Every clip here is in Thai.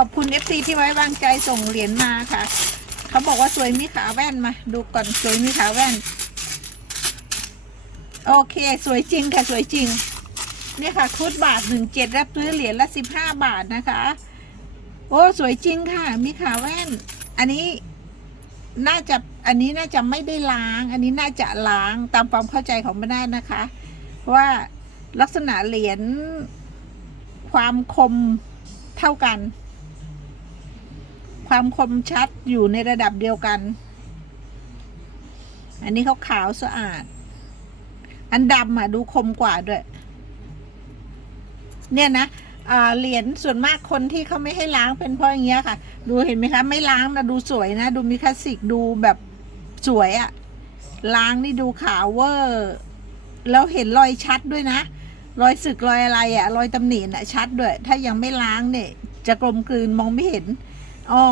ขอบคุณ FC ที่ไว้วางใจส่งเหรียญมาค่ะ เขาบอกว่าสวยมีขาแว่นมา ดูก่อนสวยมีขาแว่น โอเค สวยจริงค่ะสวยจริง เนี่ยค่ะคุดบาทหนึ่งเจ็ดรับซื้อเหรียญละสิบห้าบาทนะคะ โอ้สวยจริงค่ะ มีขาแว่น อันนี้น่าจะอันนี้น่าจะไม่ได้ล้าง อันนี้น่าจะล้างตามความเข้าใจของไม่ได้นะคะ ว่าลักษณะเหรียญความคมเท่ากัน ความคมชัดอยู่ในระดับเดียวกัน อันนี้เขาขาวสะอาด อันดำอะดูคมกว่าด้วย เนี่ยนะเหรียญส่วนมากคนที่เขาไม่ให้ล้างเป็นเพราะอย่างเงี้ยค่ะ ดูเห็นไหมคะไม่ล้างนะดูสวยนะ ดูมีคลาสสิกดูแบบสวยอะล้างนี่ดูขาวเวอร์แล้วเห็นรอยชัดด้วยนะ รอยสึกรอยอะไรอะรอยตำหนิน่ะชัดด้วย ถ้ายังไม่ล้างเนี่ย จะกลมกลืนมองไม่เห็น อ๋อ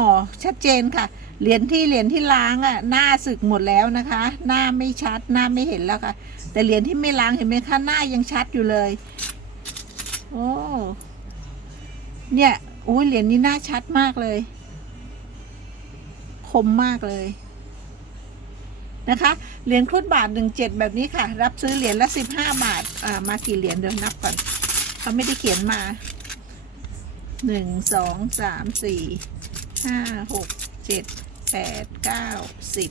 ชัดเจนค่ะ เหรียญที่เหรียญที่ล้างอะหน้าสึกหมดแล้วนะคะ หน้าไม่ชัดหน้าไม่เห็นแล้วค่ะ แต่เหรียญที่ไม่ล้างเห็นไหมคะหน้ายังชัดอยู่เลย โอ้เนี่ยอุ้ยเหรียญนี้หน้าชัดมากเลย คมมากเลยนะคะ เหรียญครุฑบาทหนึ่งเจ็ดแบบนี้ค่ะ รับซื้อเหรียญละสิบห้าบาท อ่า มากี่เหรียญเดี๋ยวนับก่อน เขาไม่ได้เขียนมาหนึ่งสองสามสี่ ห้าหกเจ็ดแปดเก้าสิบ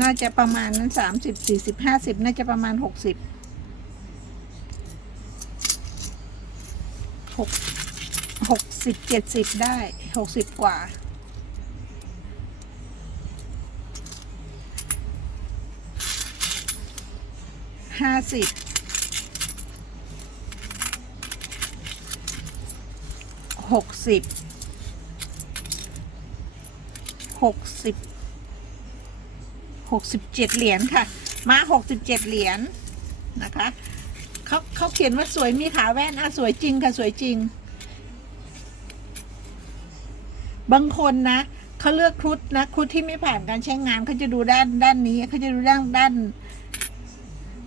น่าจะประมาณนั้นสามสิบสี่สิบห้าสิบน่าจะประมาณหกสิบหกหกสิบเจ็ดสิบได้หกสิบกว่า ห้าสิบหกสิบหกสิบ หกสิบเจ็ดเหรียญค่ะ มาหกสิบเจ็ดเหรียญนะคะเขาเขาเขียนว่าสวยมีขาแว่นอะสวยจริงค่ะสวยจริง บางคนนะเขาเลือกครุฑนะครุฑที่ไม่ผ่านการใช้งานเขาจะดูด้านด้านนี้เขาจะดูด้านด้าน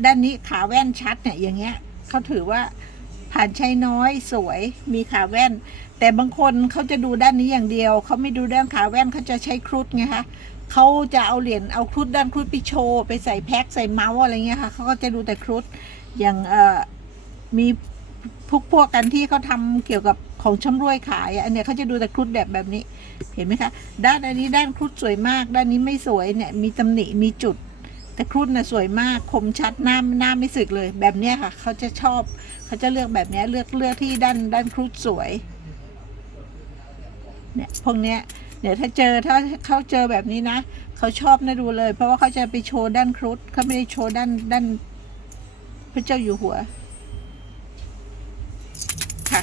ด้านนี้ขาแว่นชัดเนี่ยอย่างเงี้ยเขาถือว่าผ่านใช้น้อยสวยมีขาแว่น แต่บางคนเขาจะดูด้านนี้อย่างเดียวเขาไม่ดูด้านขาแว่นเขาจะใช้ครุฑไงคะ เขาจะเอาเหรียญเอาครุฑด้านครุฑไปโชว์ไปใส่แพ็คใส่เมาส์อะไรเงี้ยค่ะเขาก็จะดูแต่ครุฑอย่างเอ่อมีพวกพวกกันที่เขาทำเกี่ยวกับของชำรวยขายอันเนี้ยเขาจะดูแต่ครุฑแบบแบบนี้ เห็นไหมคะด้านอันนี้ด้านครุฑสวยมาก ด้านนี้ไม่สวยเนี่ยมีตำหนิมีจุด แต่ครุฑน่ะสวยมากคมชัดหน้าหน้าไม่สึกเลย แบบเนี้ยค่ะเขาจะชอบเขาจะเลือกแบบเนี้ยเลือกเลือกที่ด้านด้านครุฑสวยเนี่ยพวกเนี้ย เดี๋ยวถ้าเจอถ้าเขาเจอแบบนี้นะเขาชอบนะดูเลย เพราะว่าเขาจะไปโชว์ด้านครุฑเขาไม่ได้โชว์ด้านด้าน พระเจ้าอยู่หัวค่ะ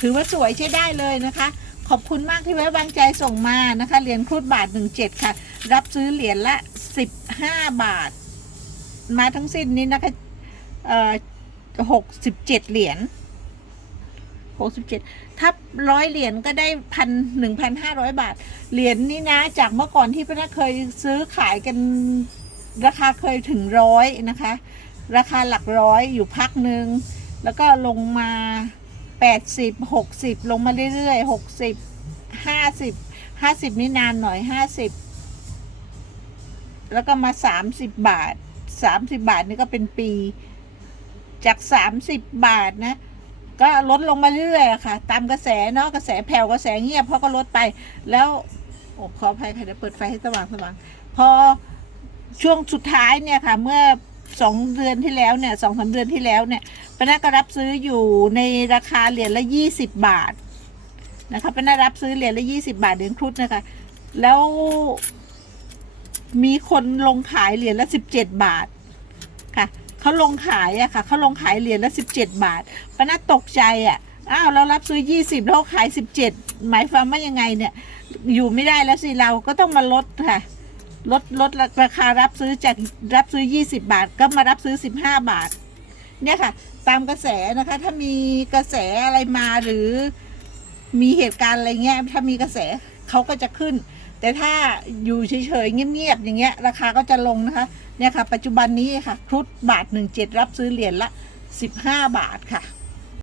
ถือว่าสวยใช้ได้เลยนะคะ ขอบคุณมากที่ไว้วางใจส่งมานะคะเหรียญครุฑบาทหนึ่งเจ็ดค่ะ รับซื้อเหรียญละสิบห้าบาท มาทั้งสิ้นนี้นะคะเอ่อหกสิบเจ็ดเหรียญ หกสิบเจ็ดถ้าร้อยเหรียญก็ได้พันหนึ่งพันห้าร้อยบาท เหรียญนี่นะ จากเมื่อก่อนที่ป้านาเคยซื้อขายกันราคาเคยถึงร้อยนะคะ ราคาหลักร้อยอยู่พักหนึ่งแล้วก็ลงมาแปดสิบหกสิบลงมาเรื่อยๆหกสิบห้าสิบห้าสิบนี่นานหน่อยห้าสิบแล้วก็มาสามสิบบาทสามสิบบาทนี่ก็เป็นปี จากสามสิบบาทนะ ก็ลดลงมาเรื่อยๆค่ะ ตามกระแสเนาะกระแสแผ่วกระแสเงียบเพราะก็ลดไป แล้วโอ้ขออภัยค่ะเดี๋ยวเปิดไฟให้สว่างสว่างพอช่วงสุดท้ายเนี่ยค่ะ เมื่อสองเดือนที่แล้วเนี่ยสองสามเดือนที่แล้วเนี่ยปนักก็รับซื้ออยู่ในราคาเหรียญละยี่สิบบาทนะคะปนักรับซื้อเหรียญละยี่สิบาทเหรียญครุฑนะคะ แล้วมีคนลงขายเหรียญละสิบเจ็ดบาท เขาลงขายอะค่ะเขาลงขายเหรียญละสิบเจ็ดบาทปนักตกใจอะอ้าวเรารับซื้อยี่สิบแล้วเขาขายสิบเจ็ดหมายความว่ายังไงเนี่ย อยู่ไม่ได้แล้วสิเราก็ต้องมาลดค่ะลดลดราคารับซื้อจากรับซื้อ 20 บาท ก็มารับซื้อ 15 บาท เนี่ยค่ะ ตามกระแสนะคะ ถ้ามีกระแสอะไรมาหรือมีเหตุการณ์อะไรเงี้ยถ้ามีกระแสเขาก็จะขึ้น แต่ถ้าอยู่เฉยๆเงียบๆอย่างเงี้ย ราคาก็จะลงนะคะ เนี่ยค่ะ ปัจจุบันนี้ค่ะครุฑบาทหนึ่งเจ็ดรับซื้อเหรียญละ 15 บาทค่ะ